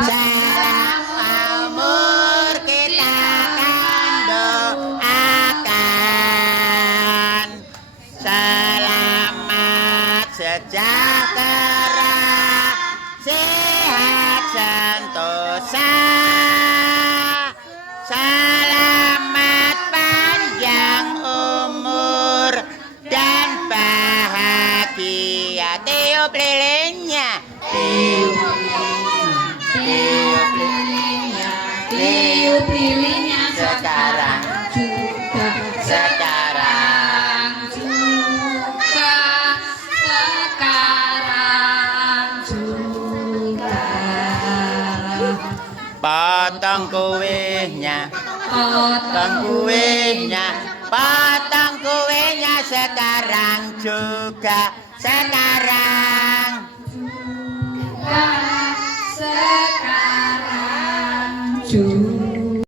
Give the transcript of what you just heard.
Salam umur kita akan doakan. Selamat sejahtera, sehat sentosa. Selamat panjang umur dan bahagia. Tiup lilinnya. Tiup lilinnya Sekarang juga. Sekarang juga. potong kuenya, potong kuenya, potong kuenya sekarang juga. Sekarang Sekarang juga.